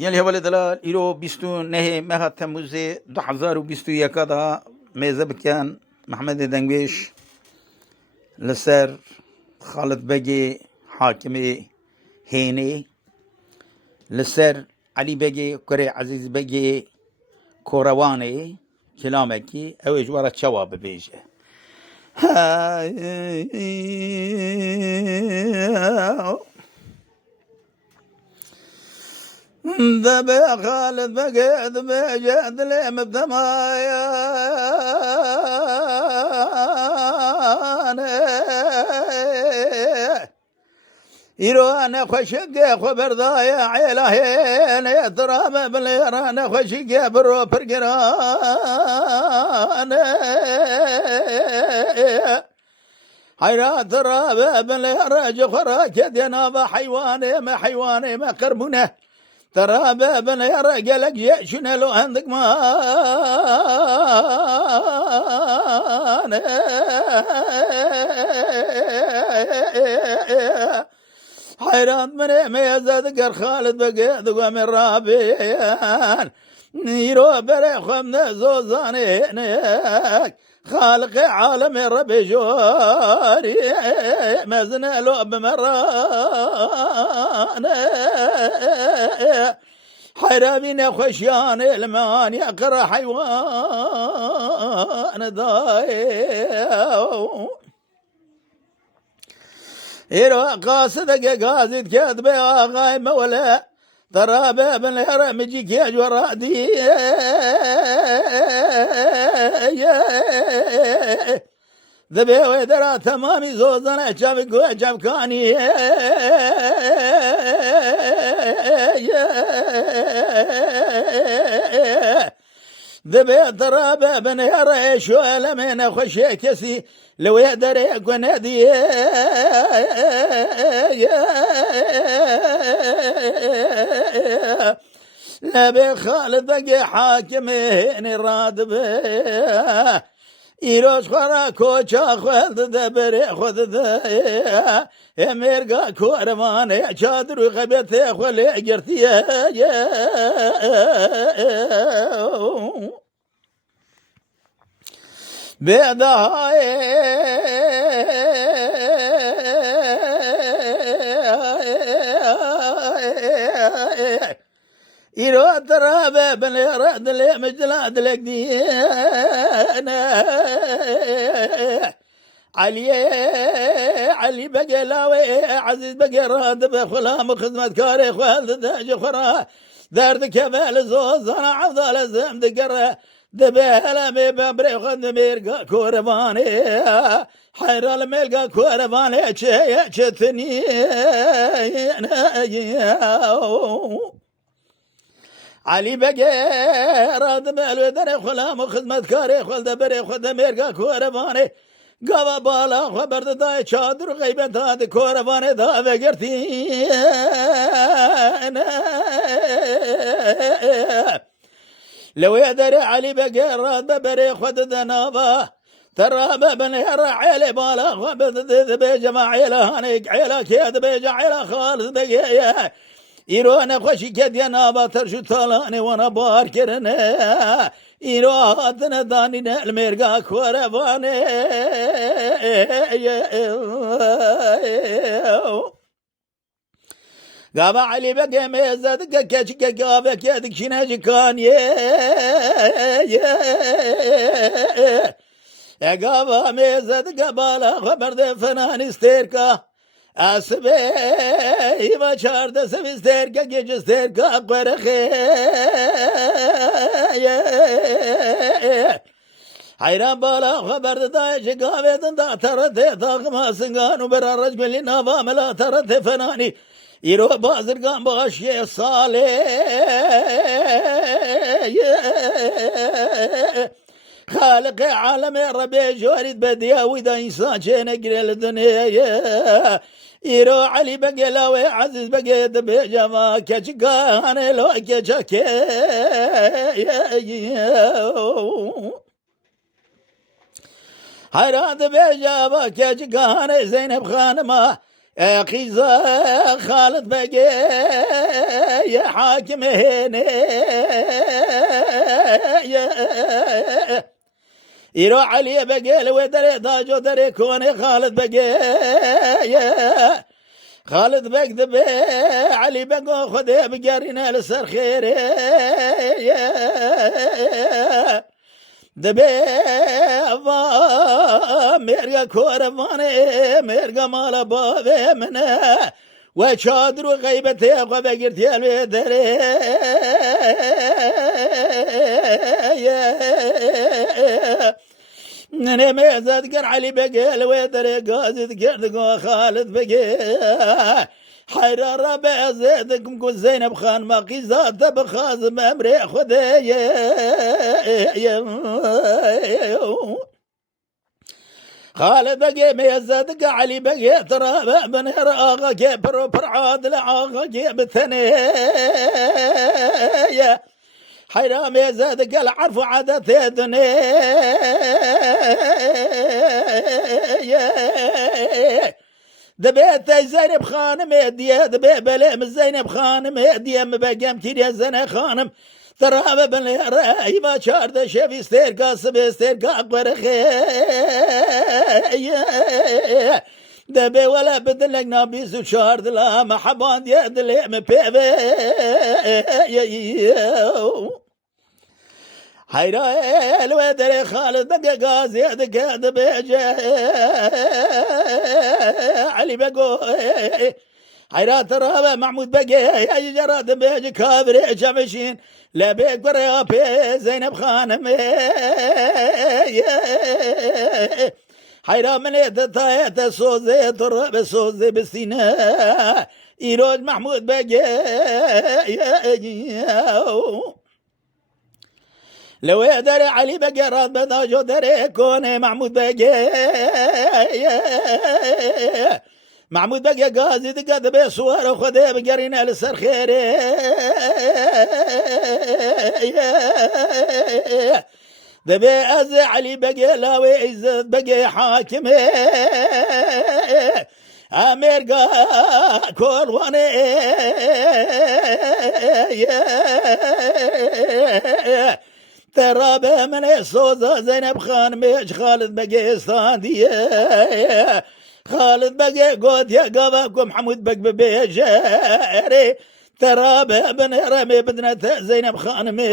يلي هولي دلال إلو بيستو نهي مها تموزي 2021 دا ميزب كان محمد دنگويش لسر خالد بقي حاكمي هيني لسر علي بقي كري عزيز بقي كورواني كلامكي او جوارة شواب بيجي ذبي خالد بقيت بجد لي مبتمايا يرو انا خشق خبر ضايع عيله تراب بلير انا خشق برو برقران حيرا تراب بلير جخرا كدنا بحيواني ما حيواني ما قربونه ترى بابنا يا رجلك يشنا لو عندك ما حيران من ميزاد قر خالد بقيد ومن رابين نيرو بريخ من زوزانينك خالق عالم ربي جواري مزنا له بمران حرامين خشيان المان يقرا حيوان ضايع إيرو قاصدك قاصد كذب يا غايم ولا ترى باب الهرم يجيك يا جرادي ذبي ودرا تمامي زوزنا جابك وجابكاني ذبي ترى باب الهرم شو لمن خشي كسي لو يقدر يكون هدي نبي خالد بقي حاكمين راد به إيروش خورا كوشا خود دبري خود ده اميرقا كورمان يشادر خبيرتي خولي قرتي بيدهاي إيرو ترى بني رد لي مجلاد لك دينا علي بقي لاوي عزيز بقي راد بخلام خدمة كاري خوالد جخرا دارد كمال زوز انا عفضل الزم دقرا دبيلا مي ببري خد ميرقا كورباني حير الملقا كورباني تشتني علي بقي راد مالو دري خلام خدمة كاري خلد بري خد ميرقا كورباني قوا بالا خبر داي چادر غيبت هاد كورباني دا بقرتي لو يدري علي بقي راد ببري خد دنابا ترى ببني عيلي بالا خبر بيجا عيلة هانيك عيلة كيد بيجا عيلة خالد بقي إيرو أنا خوشي كديا نابا ترشو طالاني وانا باركرنا إيرو هاتنا داني الميرقا كورباني قابا علي بقى ميزاد كاكا قابا كادك شناجي كان يا قابا ميزاد قبالا خبر دي فنان استيركا اسبي ما شارد سمستيركا جيج استيركا قرخي حيران بالا خبر دايش قابيتن دا ترتي طاقما سنغان وبرا رجل لنا ملا ترتي فناني يرو بازر قام باشي صالي خالق عالم ربي جوريد بديا ودا انسان شينا قريل الدنيا يرو علي بقي لاوي عزيز بقي دبي جما كشكان لو كشكي حيران دبي جما كشكان زينب خانما قيزة خالد بقي يا حاكم هنا يرو علي بقي لو دري داجو دري كوني خالد بقي خالد بقدب علي بقو خذ بقارنا لسر خير دبي ميرقا كورفاني ميرقا مالا بابي منا وشادر وغيبتي وبقرتي الويدري نمي زاد علي بقي الويدري قازد قرد خالد بقي حيرار بزيدكم كل زينب خان ما قيزات بخازم امري خذي خالد بقي ميزدك علي بقي ترى من هراغا كبر برعاد لعاغا كبثني حيرام يزدك العرف عادت الدنيا دبيت زينب خانم هديه دبي بلام زينب خانم هديه مبقام كيريا زنا خانم ترى بن راي ما شارد شفي استير قاسب استير قاقبر دبي ولا بدلك نابيس وشارد لا محبان يد لي مبيبي حيرا الودري خالد بقى قازي هذا بيجي علي بقو حيرا ترى محمود بقي يا جراد بيجي كابري جمشين لا بيقر يا بي زينب خانم حيرا من يتطايت صوزي ترى صوزي بسينا يروج محمود بقي لو يدري علي بقي راد بداجو دري كوني محمود بقي محمود بقي قازي دقات بيصور وخذي بقرينا لسر خيري دبي أزي علي بقي لاوي إزد بقي حاكمي أميرقا كل واني ترى من الصوزة زينب خان ميش خالد بقي صادية خالد بقي قد يا قباكم حمود بق ببيجاري ترى بن رمي بدنة زينب خان مي